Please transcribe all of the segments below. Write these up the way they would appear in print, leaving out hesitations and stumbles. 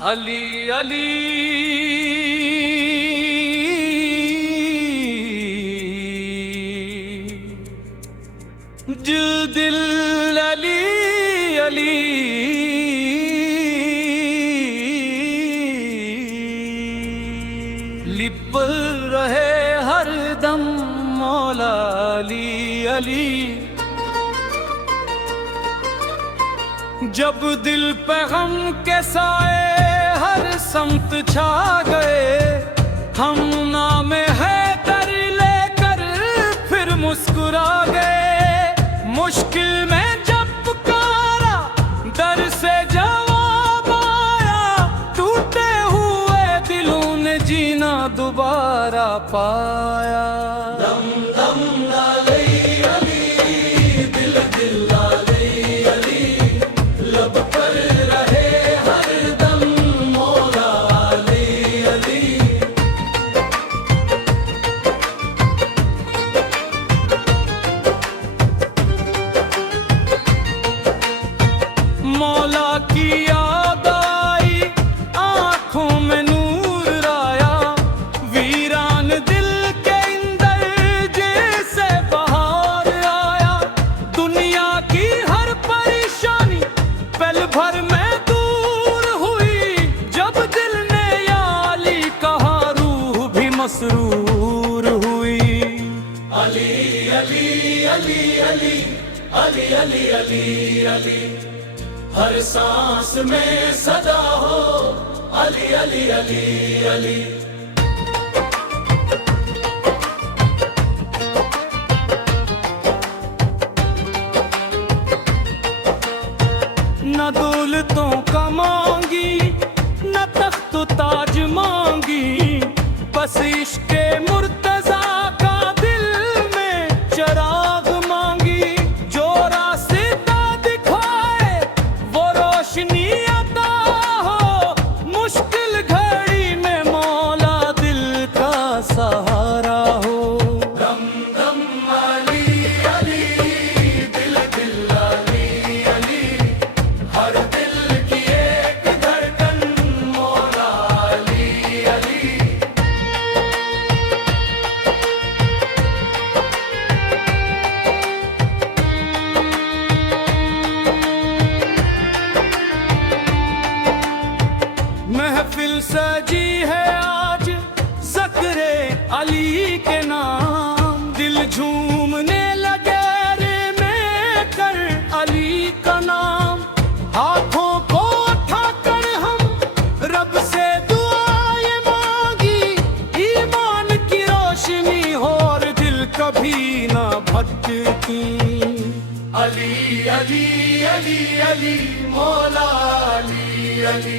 अली अली जो दिल अली अली लिप रहे हर दम मौला अली अली। जब दिल पे गम के साए हर समत छा गए, हम नाम है दर लेकर फिर मुस्कुरा गए। मुश्किल में जब पुकारा दर से जवाब आया, टूटे हुए दिलों ने जीना दोबारा पाया। दम दम डाले अली दिल दिल डाले अली, लब पर रहे हर दम मौला अली अली। मौला की याद आई आंखों में नूर आया, वीरान दिल के अंदर जैसे बहार आया। दुनिया की हर परेशानी पल भर में दूर हुई, जब दिल ने या अली कहा रूह भी मसरूर हुई। अली अली अली अली अली अली अली अली, हर सांस में सदा हो अली अली अली अली। न दौलतों का मांगी न तख्त ताज मांगी, बस इश्क़े मुर्तज़ा का दिल में चराग मांगी। जो रास्ता दिखाए वो रोशनी अता हो, मुश्किल घड़ी में मौला दिल का सहारा हो। दम दम अली अली दिल दिल अली अली, हर दिल की एक धड़कन मौला अली अली। महफिल सजी है आज ज़िक्रे अली के नाम, दिल झूमने लगे रे में कर अली का नाम। हाथों को उठाकर हम रब से दुआएं मांगी, ईमान की रोशनी हो और दिल कभी ना भटकी। अली अली अली अली मौला अली अली,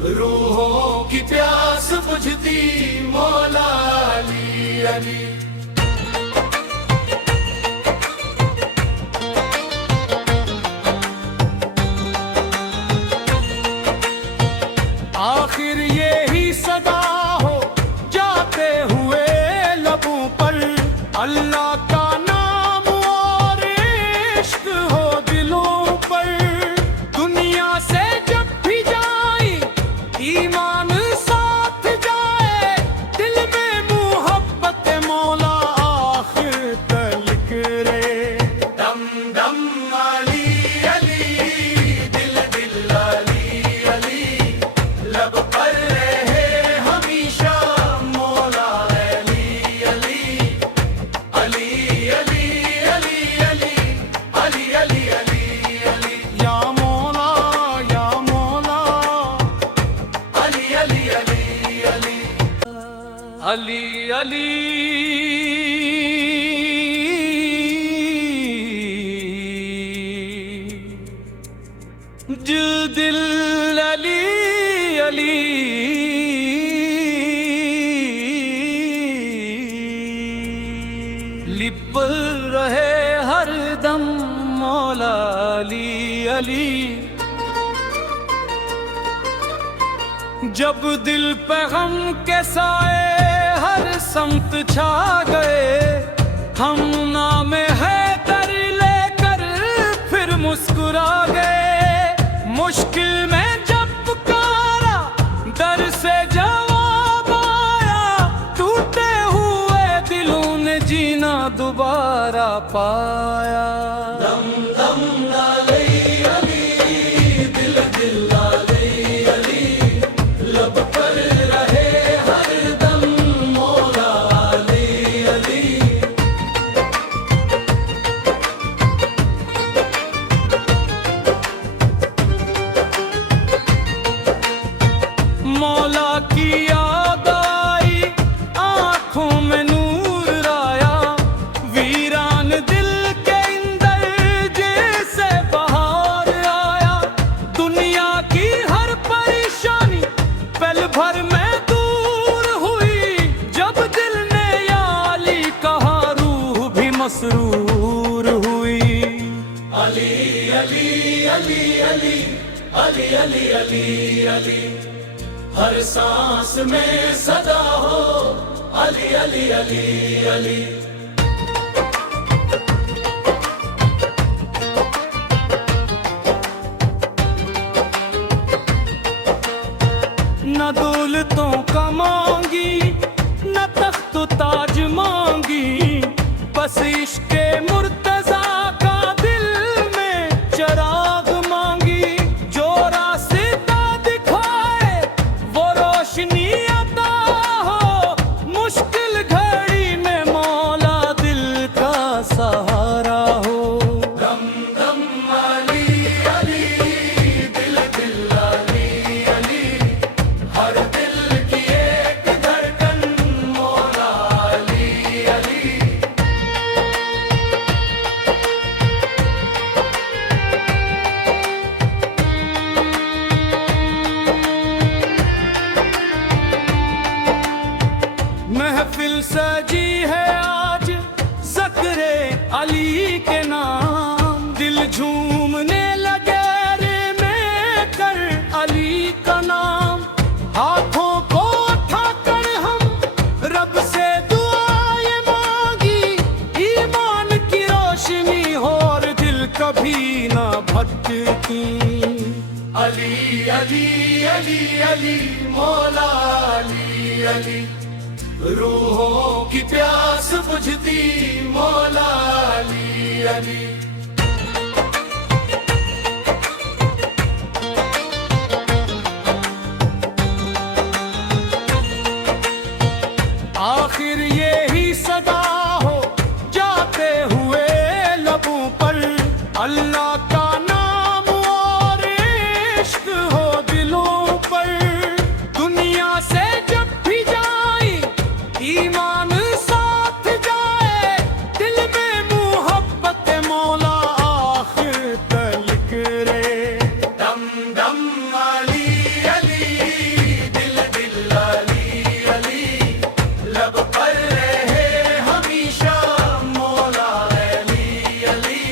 रूहों की प्यास बुझती मौला अली अली। आखिर ये ही सदा हो जाते हुए लबों पर, अल्लाह का नाम और इश्क हो दिलों पर। दुनिया से जब भी जाए ईमान साथ जाए, दिल में मोहब्बत मौला आखिर तलक रे। दम दम अली अली दिल दिल अली अली, लब पर रहे हमेशा मौला अली अली। अली अली अली अली अली अली अली अली, या मौला या मौला अली अली अली अली। अली अली जो दिल अली अली लिप रहे हर दम मौला अली अली। जब दिल पे गम के साए हर समत छा गए, हम नाम है दर लेकर फिर मुस्कुरा गए। मुश्किल में जब पुकारा पाया। दम दम लाले अली, दिल दिल लाले अली, लब पर रहे हर दम मौला अली अली। मौला की याद आई, आंखों में नूर आया, वीरान दिल के अंदर जैसे बहार आया। दुनिया की हर परेशानी पल भर में दूर हुई, जब दिल ने या अली कहा रूह भी मसरूर हुई। अली अली अली अली अली अली अली अली, हर सांस में सदा हो अली अली अली अली। न दौलतों का मांगी, न तख्त ताज मांगी, बस इश्क़े मुर्तज़ा का दिल में चराग मांगी। जो रास्ता दिखाए वो रोशनी अता हो, मुश्किल घड़ी में मौला दिल का सहारा हो। दम दम अली अली, दिल दिल अली अली, हर दिल की एक धड़कन मौला अली अली। महफिल सजी है आज ज़िक्रे अली के नाम, दिल झूमने लगे रे में कर अली का नाम। हाथों को उठाकर हम रब से दुआएं मांगी, ईमान की रोशनी हो और दिल कभी ना भटकी। अली अली अली अली, मौला अली अली, रूहों की प्यास बुझती मौला अली अली। आखिर ये ही सदा हो जाते हुए लबों पर, अल्लाह का नाम और इश्क हो दिलों पर। दुनिया से जब भी जाए ईमान साथ जाए, दिल में मोहब्बत मौला आखिर तक रे। दम दम अली अली, दिल दिल अली अली, लब पर रहे हमेशा मौला अली अली।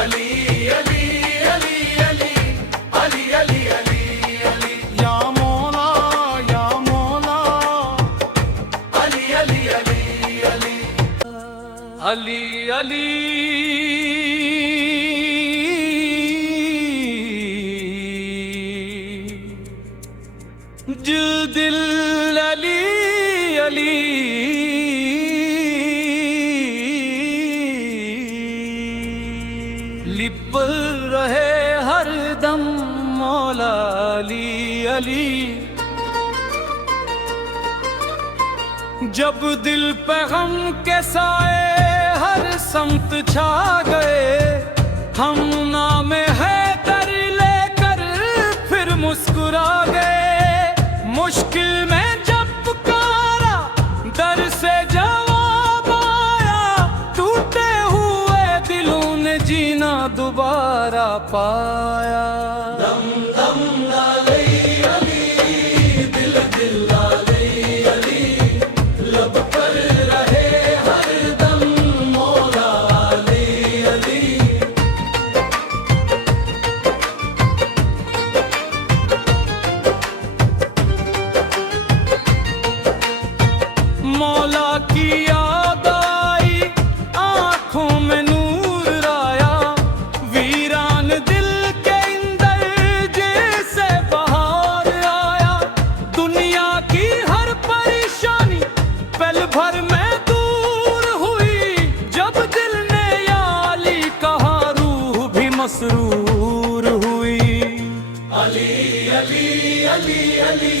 अली अली अली अली अली अली अली अली, या मौला या मौला अली अली अली अली। अली अली जो दिल अली अली, लिप रहे हर दम मौला अली अली। जब दिल पे गम के साए हर समत छा गए, हम नाम है दर लेकर फिर मुस्कुरा गए। मुश्किल में जब पुकारा दर से जवाब आया, टूटे हुए दिलों ने जीना दोबारा पाया। दम दम लाले अली, दिल दिल लाले अली, लब पर रहे हर दम मौला अली अली। अली अली अली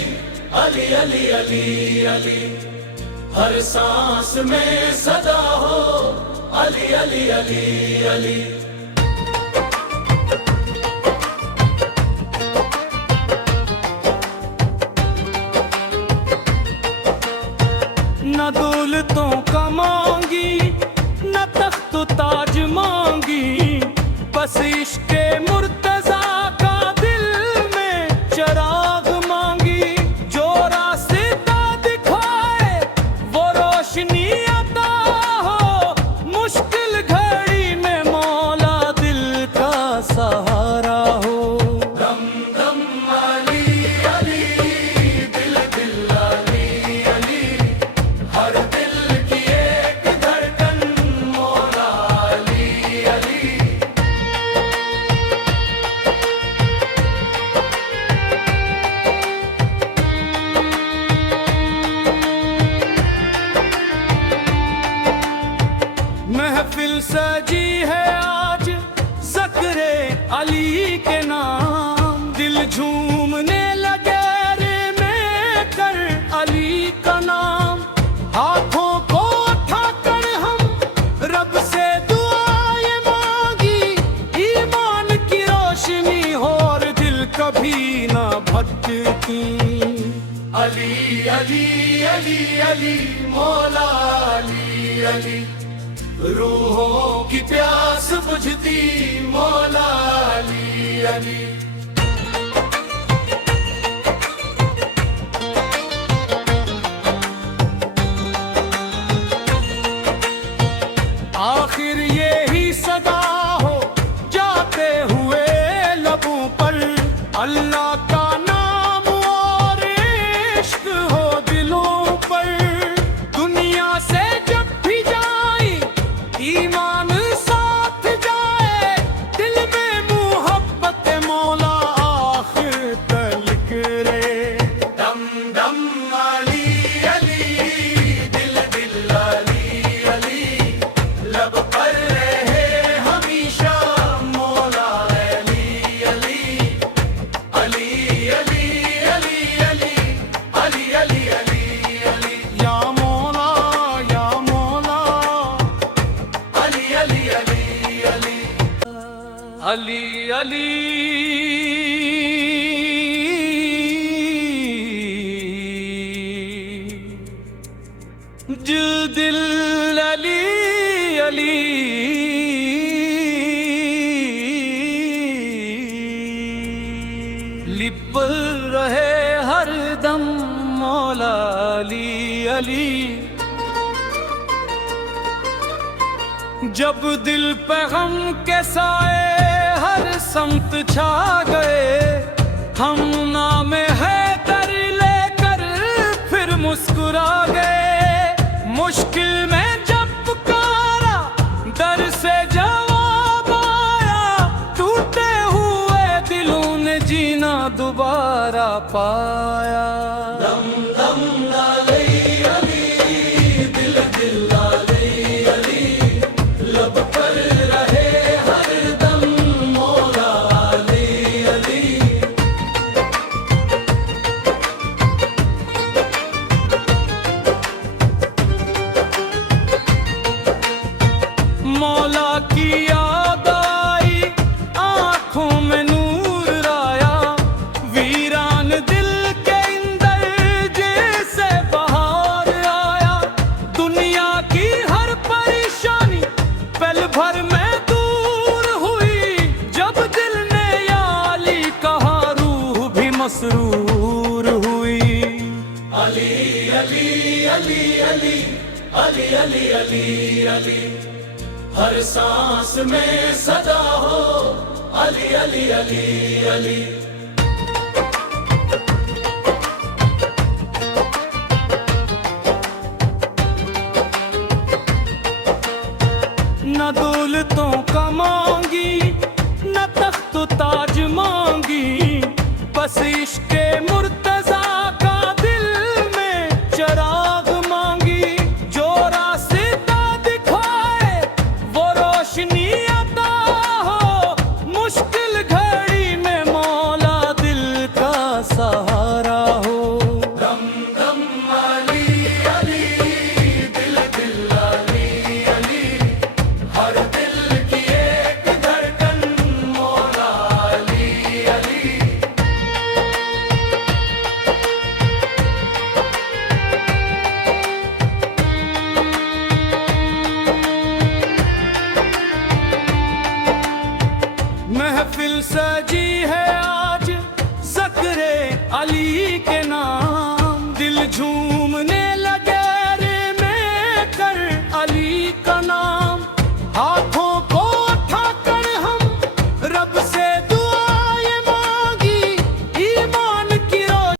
अली अली अली अली, हर सांस में सदा हो अली अली अली अली। न दौलतों का मांगी न तख्त ताज मांगी, बस इश्क़े मुर्तज़ा का दिल में चराग मांगी। जो रास्ता दिखाए वो रोशनी अता हो, मुश्किल घड़ी में मौला दिल का सहारा हो। दम दम अली अली, दिल दिल अली अली, हर दिल की एक धड़कन मौला अली अली। महफिल सजी है आज ज़िक्र अली के नाम, दिल झूमने लगे रे में कर अली का नाम। हाथों को उठाकर हम रब से दुआएं मांगी, ईमान की रोशनी हो और दिल कभी ना भटकी। अली अली अली अली मौला अली अली, रूहों की प्यास बुझती मौला अली अली। आखिर ये ही सदा हो जाते हुए लबों पर, अल्लाह का नाम और इश्क हो दिलों पर। दुनिया से जब भी जाए ईमान साथ जाए, दिल में मुहब्बत मौला आखिर तलक रे। दम दम अली अली, दिल दिल अली अली, लब पर रहे हमेशा मौला अली अली। अली अली अली अली अली अली अली अली, या मौला या मौला अली अली अली अली। अली अली जो दिल अली अली, लिप रहे हर दम मौला अली अली। जब दिल पे गम के साए हर समत छा गए, हम नाम है दर लेकर फिर मुस्कुरा गए। मुश्किल में जब पुकारा दर से जवाब आया, टूटे हुए दिलों ने जीना दोबारा पाया। दम दम अली अली, दिल दिल अली अली, लब पर रहे हर दम मौला अली अली। मौला की याद आई आँखों में नूर आया, वीरान दिल के अंदर जैसे बहार आया। दुनिया की हर परेशानी पल भर में दूर हुई, जब दिल ने या अली कहा रूह भी मसरूर हुई। अली अली अली अली अली अली अली अली, हर सांस में सदा हो अली अली अली अली। न दौलतों का मांगी न तख्त ताज मांगी, बस इश्क़े मुर्तज़ा का दिल में चराग मांगी। जो रास्ता दिखाए वो रोशनी अता हो, मुश्किल घड़ी में मौला अली के नाम दिल झूम